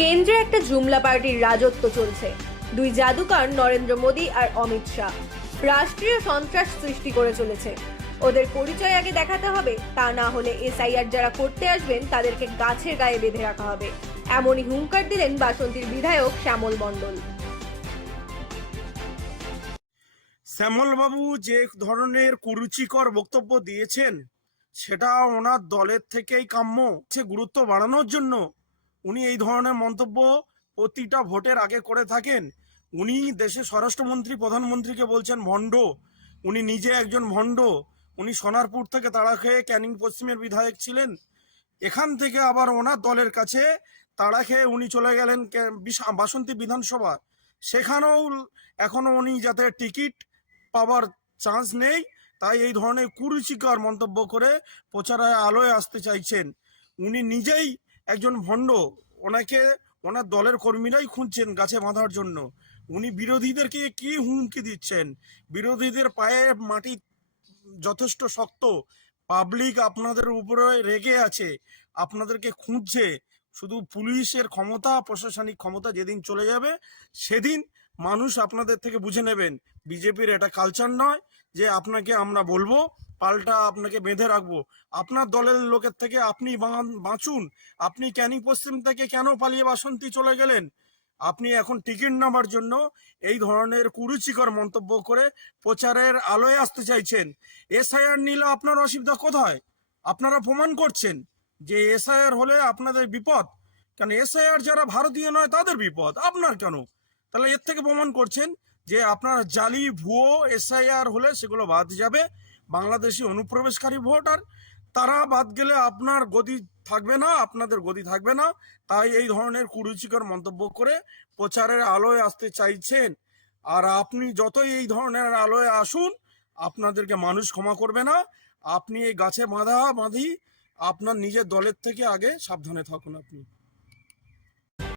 কেন্দ্রে একটা জুমলা পার্টির রাজত্ব চলছে। দুই জাদুকর নরেন্দ্র মোদী আর অমিত শাহ। রাষ্ট্রীয় সন্ত্রাস সৃষ্টি করে চলেছে। ওদের পরিচয় আগে দেখাতে হবে, তা না হলে এসআইআর যারা করতে আসবেন, তাদেরকে গাছের গায়ে বেঁধে রাখা হবে। এমনই হুঙ্কার দিলেন বাসন্তীর বিধায়ক শ্যামল মণ্ডল। শ্যামলবাবু যে ধরনের কুরুচিকর বক্তব্য দিয়েছেন, সেটা ওনার দলের থেকেই কাম্য। সে গুরুত্ব বাড়ানোর জন্য উনি এই ধরনের মন্তব্য প্রতিটা ভোটের আগে করে থাকেন। উনি দেশের স্বরাষ্ট্রমন্ত্রী, প্রধানমন্ত্রীকে বলছেন ভণ্ড। উনি নিজে একজন ভণ্ড। উনি সোনারপুর থেকে তাড়া খেয়ে ক্যানিং পশ্চিমের বিধায়ক ছিলেন। এখান থেকে আবার ওনার দলের কাছে তাড়া খেয়ে উনি চলে গেলেন বাসন্তী বিধানসভা। সেখানেও এখনও উনি যাতে টিকিট পাওয়ার চান্স নেই, তাই এই ধরনের কুরুচিকর মন্তব্য করে প্রচারের আলোয় আসতে চাইছেন। উনি নিজেই একজন ভণ্ড, ওনাকে ওনার দলের কর্মীরাই খুঁজছেন গাছে বাঁধার জন্য। উনি বিরোধীদেরকে কি হুমকি দিচ্ছেন? বিরোধীদের পায়ে মাটি যথেষ্ট শক্ত। পাবলিক আপনাদের উপরে রেগে আছে, আপনাদেরকে খুঁজছে। শুধু পুলিশের ক্ষমতা, প্রশাসনিক ক্ষমতা যেদিন চলে যাবে, সেদিন মানুষ আপনাদের থেকে বুঝে নেবেন। বিজেপির এটা কালচার নয় যে আপনাকে আমরা বলব, পাল্টা আপনাকে বেঁধে রাখব। আপনার দলের লোকের থেকে আপনি বাঁচুন। আপনি ক্যানিং পশ্চিম থেকে কেন পালিয়ে বাসন্তী চলে গেলেন? আপনি এখন টিকিট নেওয়ার জন্য এই ধরনের কুরুচিকর মন্তব্য করে প্রচারের আলোয় আসতে চাইছেন। এসআইআর নিলে আপনার অসুবিধা কোথায়? আপনারা প্রমাণ করছেন যে এসআইআর হলে আপনাদের বিপদ। কেন এসআইআর যারা ভারতীয় নয়, তাদের বিপদ। আপনার কেন? তাহলে এর থেকে প্রমাণ করছেন যে আপনার জালি ভুয়ো, এসআইআর হলে সেগুলো বাদ যাবে। বাংলাদেশি অনুপ্রবেশকারী ভোটার, তারা বাদ গেলে আপনার গদি থাকবে না, আপনাদের গদি থাকবে না। তাই এই ধরনের কুরুচিকর মন্তব্য করে প্রচারের আলোয় আসতে চাইছেন। আর আপনি যতই এই ধরনের আলোয় আসুন, আপনাদেরকে মানুষ ক্ষমা করবে না। আপনি এই গাছে বাঁধা বাঁধি আপনার নিজের দলের থেকে আগে সাবধানে থাকুন আপনি।